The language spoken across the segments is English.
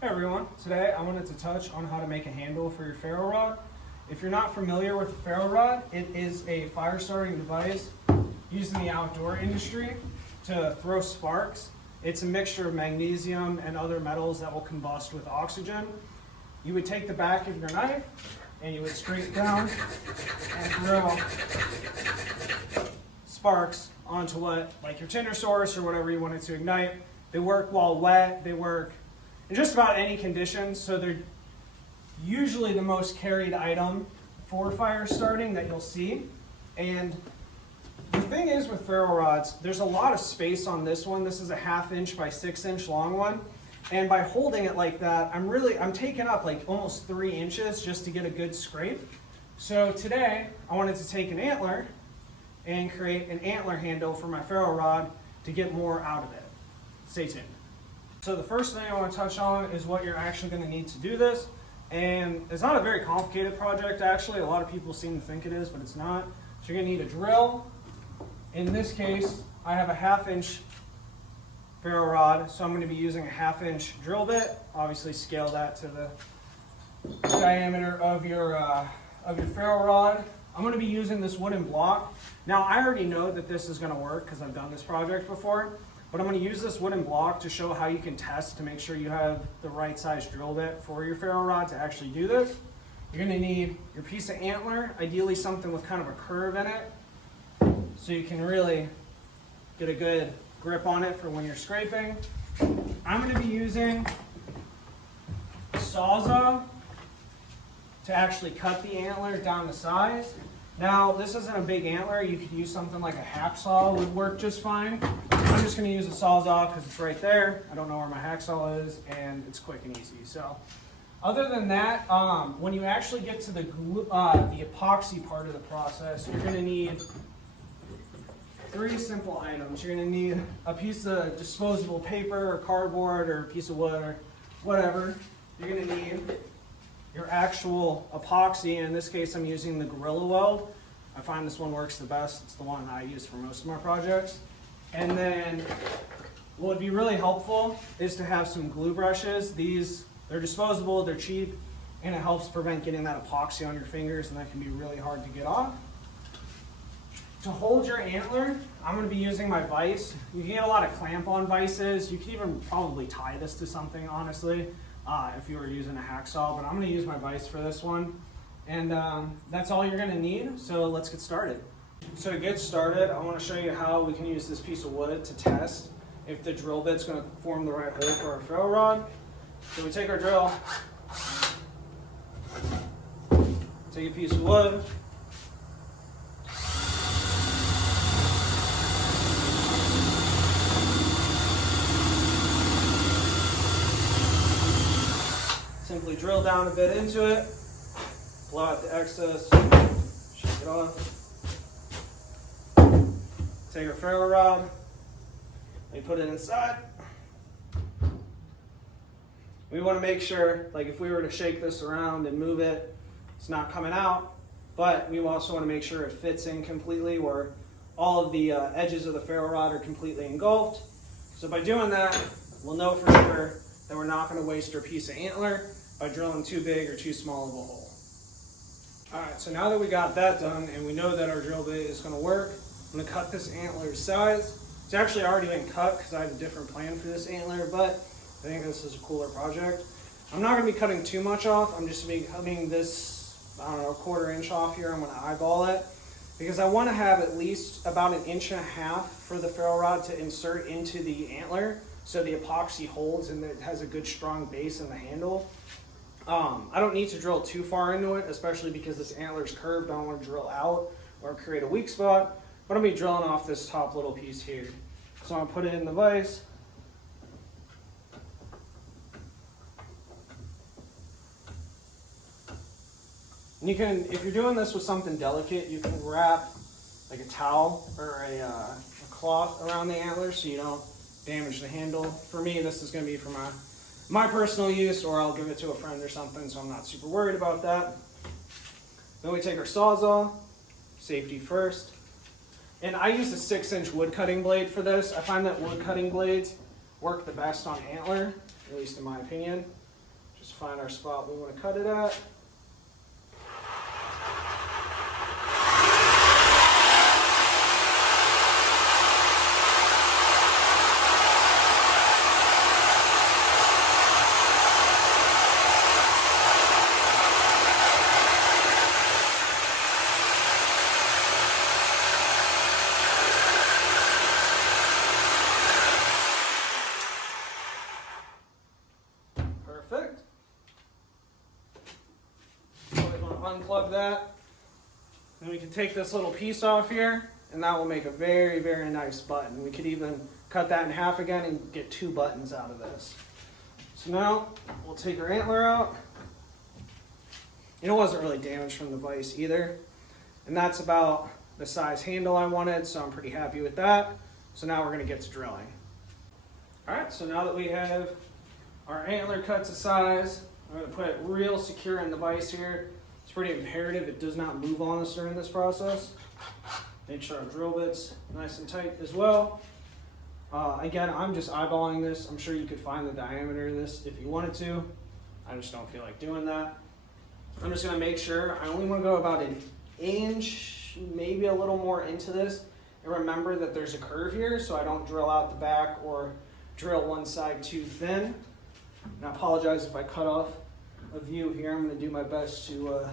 Hey everyone, today I wanted to touch on how to make a handle for your ferro rod. If you're not familiar with a ferro rod, it is a fire starting device used in the outdoor industry to throw sparks. It's a mixture of magnesium and other metals that will combust with oxygen. You would take the back of your knife and you would scrape down and throw sparks onto like your tinder source or whatever you want it to ignite. They work while wet, they work in just about any conditions, so they're usually the most carried item for fire starting that you'll see. And the thing is with ferro rods, there's a lot of space on this one. This is a 1/2 inch by 6 inch long one. And by holding it like that, I'm taking up like almost 3 inches just to get a good scrape. So today, I wanted to take an antler and create an antler handle for my ferro rod to get more out of it. Stay tuned. So the first thing I want to touch on is what you're actually going to need to do this. And it's not a very complicated project actually. A lot of people seem to think it is, but it's not. So you're going to need a drill. In this case, I have a 1/2 inch ferro rod, so I'm going to be using a 1/2 inch drill bit. Obviously scale that to the diameter of your ferro rod. I'm going to be using this wooden block. Now I already know that this is going to work because I've done this project before. But I'm going to use this wooden block to show how you can test to make sure you have the right size drill bit for your ferro rod to actually do this. You're going to need your piece of antler, ideally something with kind of a curve in it, so you can really get a good grip on it for when you're scraping. I'm going to be using a sawzall to actually cut the antler down to size. Now, this isn't a big antler. You could use something like a hacksaw would work just fine. I'm just going to use a sawzall because it's right there. I don't know where my hacksaw is, and it's quick and easy. So, other than that, when you actually get to the epoxy part of the process, you're going to need 3 simple items. You're going to need a piece of disposable paper or cardboard or a piece of wood or whatever. You're going to need your actual epoxy. In this case, I'm using the Gorilla Weld. I find this one works the best. It's the one I use for most of my projects. And then what would be really helpful is to have some glue brushes. They're disposable, they're cheap, and it helps prevent getting that epoxy on your fingers, and that can be really hard to get off. To hold your antler, I'm going to be using my vise. You can get a lot of clamp-on vices. You can even probably tie this to something, honestly, if you were using a hacksaw, but I'm going to use my vise for this one. And that's all you're going to need, so let's get started. So to get started, I want to show you how we can use this piece of wood to test if the drill bit's going to form the right hole for our ferro rod. So we take our drill, take a piece of wood, simply drill down a bit into it, blow out the excess, shake it off. Take our ferro rod, we put it inside. We want to make sure, like if we were to shake this around and move it, it's not coming out, but we also want to make sure it fits in completely where all of the edges of the ferro rod are completely engulfed. So by doing that, we'll know for sure that we're not going to waste our piece of antler by drilling too big or too small of a hole. Alright, so now that we got that done and we know that our drill bit is going to work, I'm going to cut this antler size. It's actually already been cut because I have a different plan for this antler, but I think this is a cooler project. I'm not going to be cutting too much off. I'm just going to be cutting this, I don't know, 1/4 inch off here. I'm going to eyeball it because I want to have at least about 1.5 inches for the ferro rod to insert into the antler so the epoxy holds and it has a good strong base in the handle. I don't need to drill too far into it, especially because this antler is curved. I don't want to drill out or create a weak spot. But I'm going to be drilling off this top little piece here. So I'm going to put it in the vise. And you can, if you're doing this with something delicate, you can wrap like a towel or a cloth around the antler so you don't damage the handle. For me, this is going to be for my personal use, or I'll give it to a friend or something, so I'm not super worried about that. Then we take our sawzall, safety first. And I use a 6-inch wood cutting blade for this. I find that wood cutting blades work the best on antler, at least in my opinion. Just find our spot we want to cut it at. Perfect. So we want to unplug that. Then we can take this little piece off here, and that will make a very, very nice button. We could even cut that in half again and get 2 buttons out of this. So now we'll take our antler out. And it wasn't really damaged from the vise either. And that's about the size handle I wanted, so I'm pretty happy with that. So now we're going to get to drilling. All right, so now that we have our antler cut to size, I'm going to put it real secure in the vise here. It's pretty imperative it does not move on us during this process. Make sure our drill bit's nice and tight as well. Again, I'm just eyeballing this. I'm sure you could find the diameter of this if you wanted to. I just don't feel like doing that. I'm just going to make sure I only want to go about an inch, maybe a little more into this. And remember that there's a curve here, so I don't drill out the back or drill one side too thin. And I apologize if I cut off a view here. I'm going to do my best to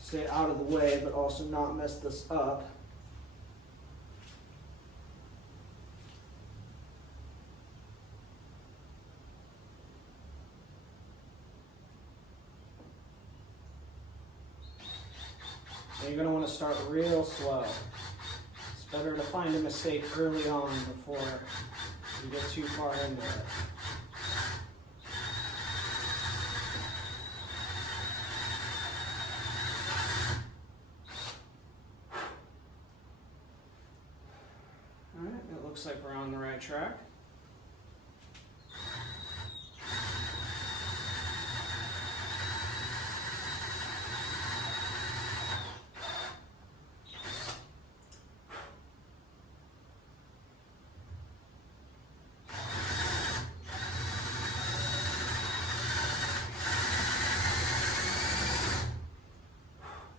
stay out of the way, but also not mess this up. And you're going to want to start real slow. It's better to find a mistake early on before you get too far into it. Alright, it looks like we're on the right track.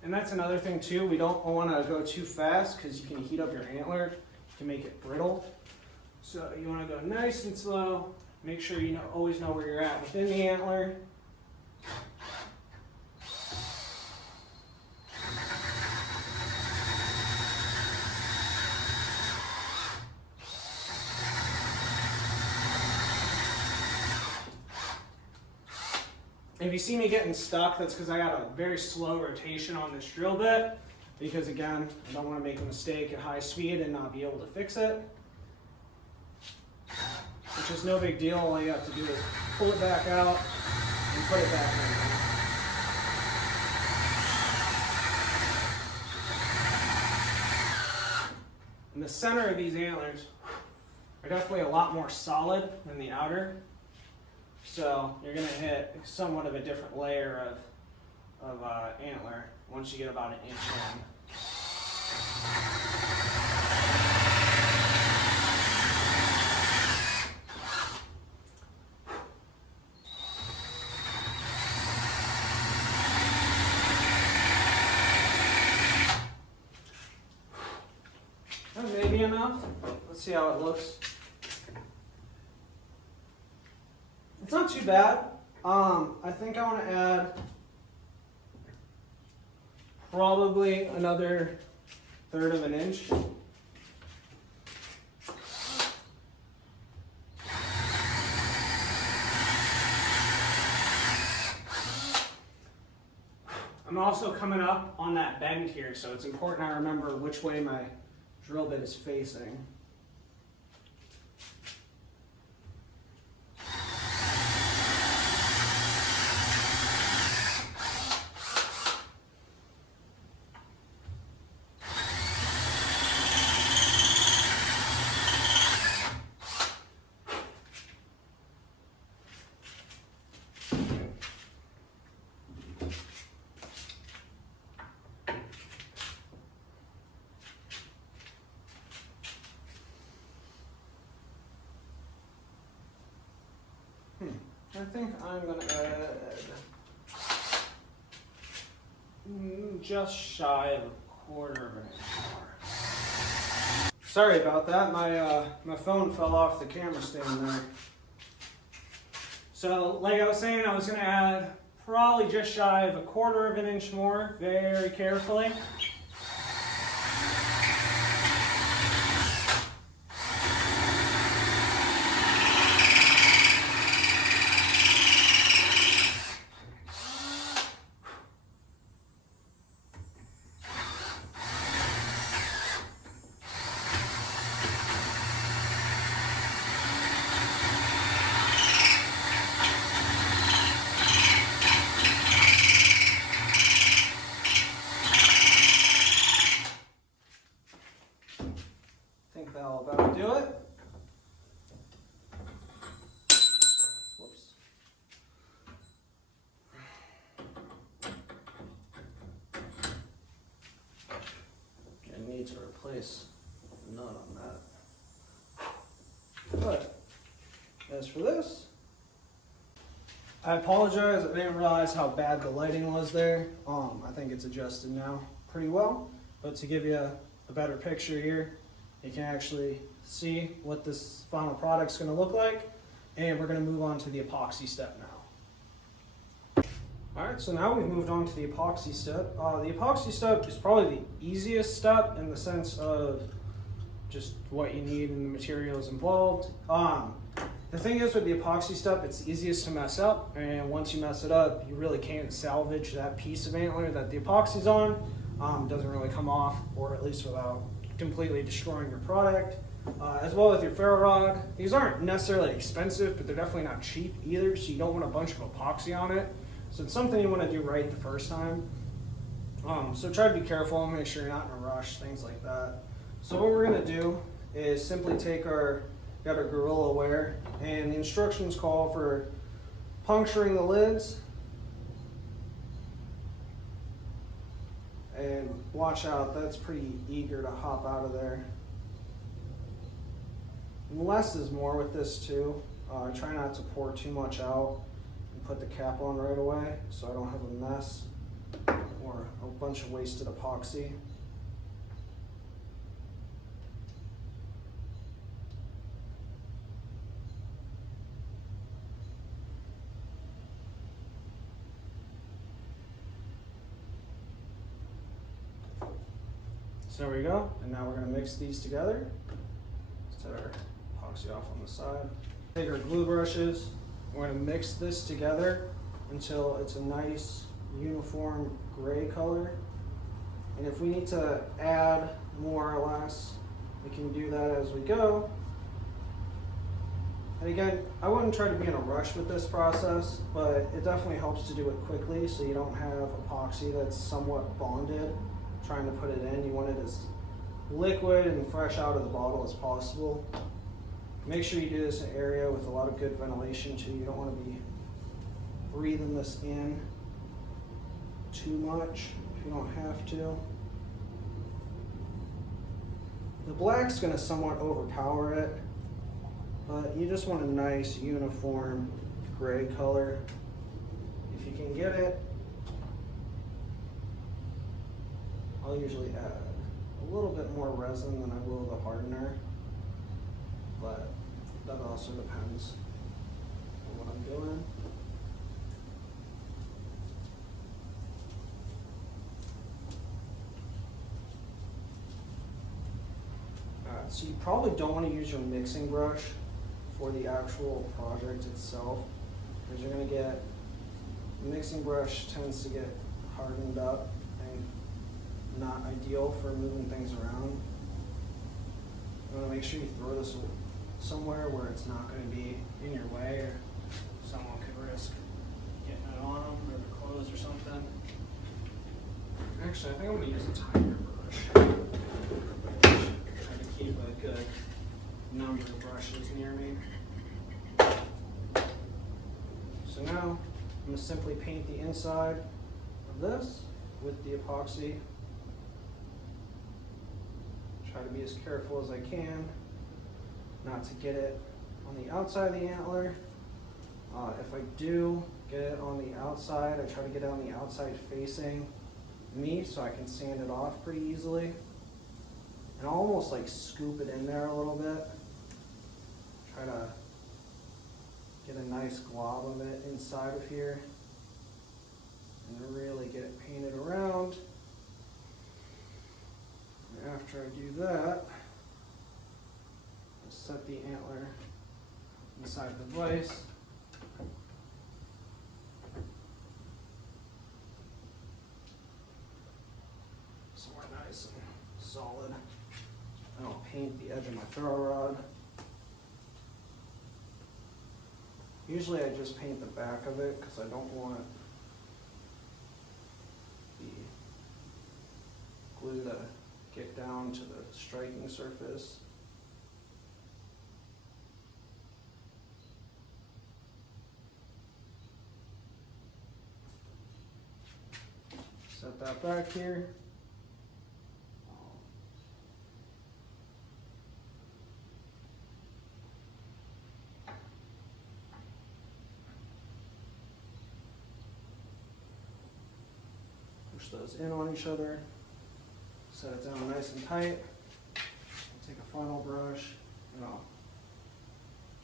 And that's another thing too, we don't want to go too fast because you can heat up your antler to make it brittle. So you want to go nice and slow, make sure you always know where you're at within the antler. If you see me getting stuck, that's because I got a very slow rotation on this drill bit, because again, I don't want to make a mistake at high speed and not be able to fix it. Which is no big deal, all you have to do is pull it back out and put it back in. And the center of these antlers are definitely a lot more solid than the outer. So you're going to hit somewhat of a different layer of antler once you get about an inch in. That may be enough. Let's see how it looks. It's not too bad. I think I want to add probably another 1/3 of an inch. I'm also coming up on that bend here, so it's important I remember which way my drill bit is facing. I think I'm going to add just shy of a quarter of an inch more. Sorry about that. My phone fell off the camera stand there. So, like I was saying, I was going to add probably just shy of a quarter of an inch more, very carefully. That'll about do it. Whoops. I need to replace the nut on that. But as for this, I apologize. I didn't realize how bad the lighting was there. I think it's adjusted now pretty well. But to give you a better picture here, you can actually see what this final product's going to look like, and we're going to move on to the epoxy step now. Alright, so now we've moved on to the epoxy step. The epoxy step is probably the easiest step in the sense of just what you need and the materials involved. The thing is with the epoxy step, it's the easiest to mess up, and once you mess it up, you really can't salvage that piece of antler that the epoxy's on. Doesn't really come off, or at least without completely destroying your product. As well with your ferro rod, these aren't necessarily expensive, but they're definitely not cheap either, so you don't want a bunch of epoxy on it. So it's something you want to do right the first time. So try to be careful, make sure you're not in a rush, things like that. So what we're going to do is simply take got our Gorilla Wear, and the instructions call for puncturing the lids. And watch out, that's pretty eager to hop out of there. And less is more with this too. Try not to pour too much out and put the cap on right away so I don't have a mess or a bunch of wasted epoxy. So there we go, and now we're going to mix these together. Set our epoxy off on the side. Take our glue brushes, we're going to mix this together until it's a nice uniform gray color. And if we need to add more or less, we can do that as we go. And again, I wouldn't try to be in a rush with this process, but it definitely helps to do it quickly so you don't have epoxy that's somewhat bonded. Trying to put it in, you want it as liquid and fresh out of the bottle as possible. Make sure you do this in an area with a lot of good ventilation too. You don't want to be breathing this in too much if you don't have to. The black's going to somewhat overpower it, but you just want a nice uniform gray color. If you can get it, I'll usually add a little bit more resin than I will the hardener, but that also depends on what I'm doing. Alright, so you probably don't want to use your mixing brush for the actual project itself, because you're going to get, the mixing brush tends to get hardened up and not ideal for moving things around. You want to make sure you throw this somewhere where it's not going to be in your way or someone could risk getting it on them or their clothes or something. Actually, I think I'm going to use a tinier brush. Try to keep a good number of brushes near me. So now I'm going to simply paint the inside of this with the epoxy. Try to be as careful as I can not to get it on the outside of the antler. If I do get it on the outside, I try to get it on the outside facing me so I can sand it off pretty easily. And I'll almost like scoop it in there a little bit. Try to get a nice glob of it inside of here and really get it painted around. And after I do that, I'll set the antler inside the vise. Somewhere nice and solid. And I'll paint the edge of my ferro rod. Usually I just paint the back of it because I don't want the glue to get down to the striking surface. Set that back here. Push those in on each other. Set it down nice and tight. I'll take a funnel brush and I'll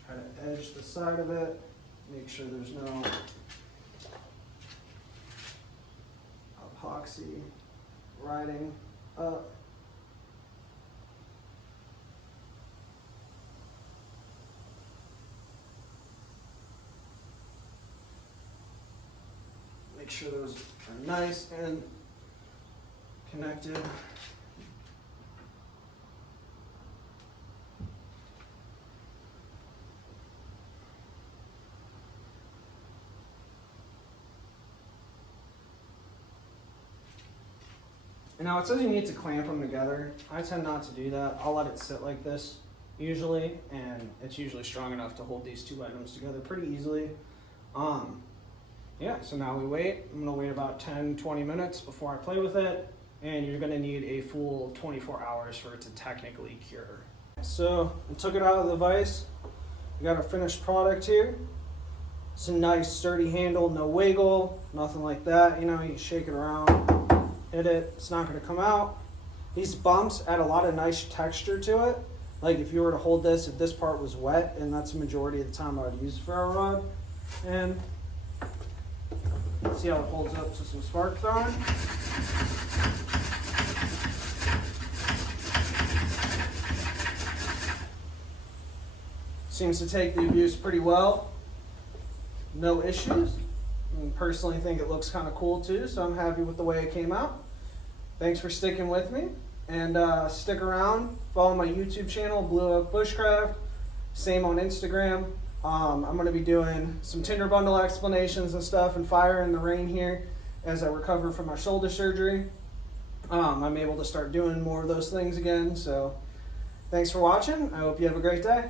try to edge the side of it. Make sure there's no epoxy riding up. Make sure those are nice and connected. And now it says you need to clamp them together. I tend not to do that. I'll let it sit like this usually, and it's usually strong enough to hold these two items together pretty easily. Yeah, so now we wait. I'm gonna wait about 10-20 minutes before I play with it, and you're gonna need a full 24 hours for it to technically cure. So I took it out of the vise. We got our finished product here. It's a nice sturdy handle, no wiggle, nothing like that. You know, you shake it around, hit it, it's not gonna come out. These bumps add a lot of nice texture to it. Like if you were to hold this, if this part was wet, and that's the majority of the time I would use a ferro rod. And see how it holds up to some spark throwing. Seems to take the abuse pretty well. No issues. I personally think it looks kind of cool too, so I'm happy with the way it came out. Thanks for sticking with me, and stick around. Follow my YouTube channel, Blue Oak Bushcraft. Same on Instagram. I'm going to be doing some Tinder bundle explanations and stuff and fire in the rain here as I recover from my shoulder surgery. I'm able to start doing more of those things again. So thanks for watching. I hope you have a great day.